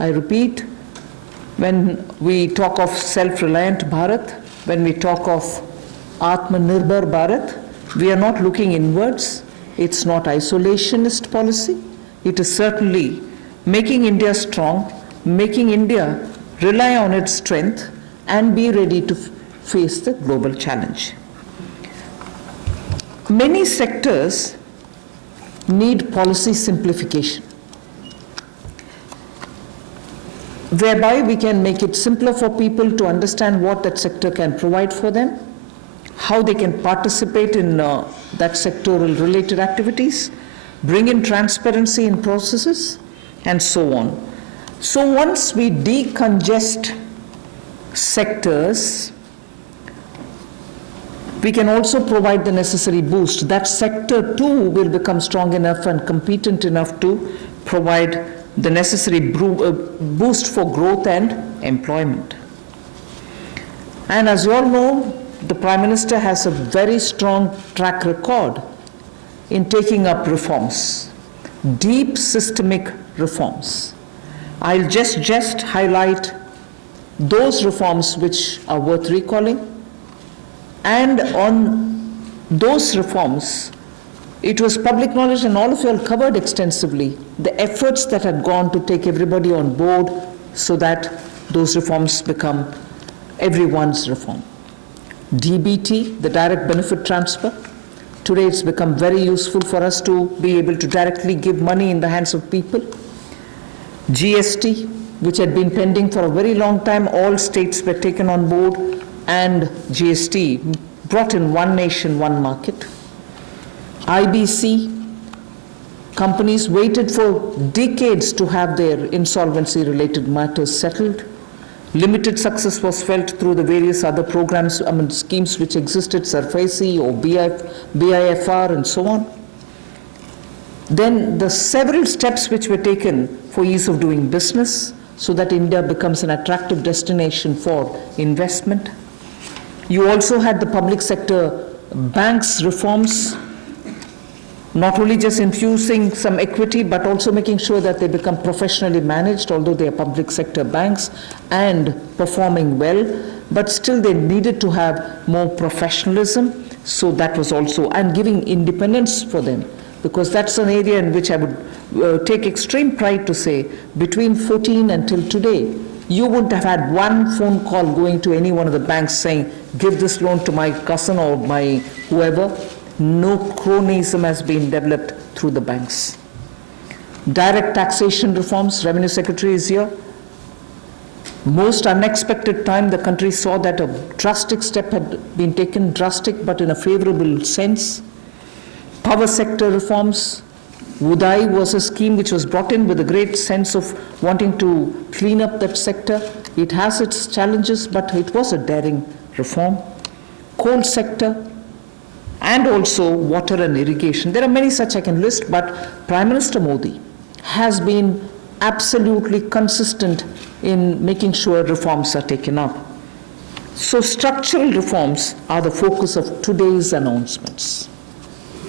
I repeat, when we talk of self-reliant Bharat, when we talk of Atmanirbhar Bharat, we are not looking inwards. It's not isolationist policy. It is certainly making India strong, making India rely on its strength and be ready to face the global challenge. Many sectors need policy simplification, whereby we can make it simpler for people to understand what that sector can provide for them, how they can participate in that sectoral related activities, bring in transparency in processes, and so on. So once we decongest sectors, we can also provide the necessary boost. That sector too will become strong enough and competent enough to provide the necessary boost for growth and employment. And as you all know, the Prime Minister has a very strong track record in taking up reforms, deep systemic reforms. I'll just highlight those reforms which are worth recalling. And on those reforms, it was public knowledge, and all of you all covered extensively the efforts that had gone to take everybody on board so that those reforms become everyone's reform. DBT, the direct benefit transfer. Today it's become very useful for us to be able to directly give money in the hands of people. GST, which had been pending for a very long time, all states were taken on board, and GST brought in one nation, one market. IBC, companies waited for decades to have their insolvency-related matters settled. Limited success was felt through the various other programs, schemes which existed, SARFAESI or BIFR and so on. Then the several steps which were taken for ease of doing business so that India becomes an attractive destination for investment. You also had the public sector banks reforms, not only just infusing some equity, but also making sure that they become professionally managed, although they are public sector banks, and performing well, but still they needed to have more professionalism, so that was also, and giving independence for them, because that's an area in which I would take extreme pride to say, between 2014 until today, you wouldn't have had one phone call going to any one of the banks saying, give this loan to my cousin or my whoever. No cronyism has been developed through the banks. Direct taxation reforms, Revenue Secretary is here. Most unexpected time, the country saw that a drastic step had been taken, drastic but in a favorable sense. Power sector reforms. Uday was a scheme which was brought in with a great sense of wanting to clean up that sector. It has its challenges, but it was a daring reform. Coal sector, and also water and irrigation. There are many such I can list, but Prime Minister Modi has been absolutely consistent in making sure reforms are taken up. So structural reforms are the focus of today's announcements.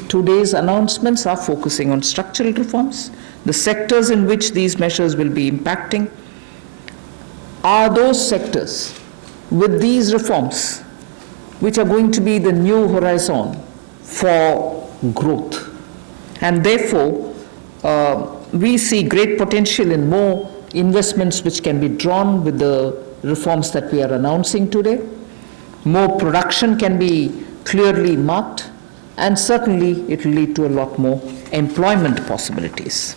Today's announcements are focusing on structural reforms. The sectors in which these measures will be impacting are those sectors with these reforms which are going to be the new horizon for growth. And therefore, we see great potential in more investments which can be drawn with the reforms that we are announcing today. More production can be clearly marked, and certainly it will lead to a lot more employment possibilities.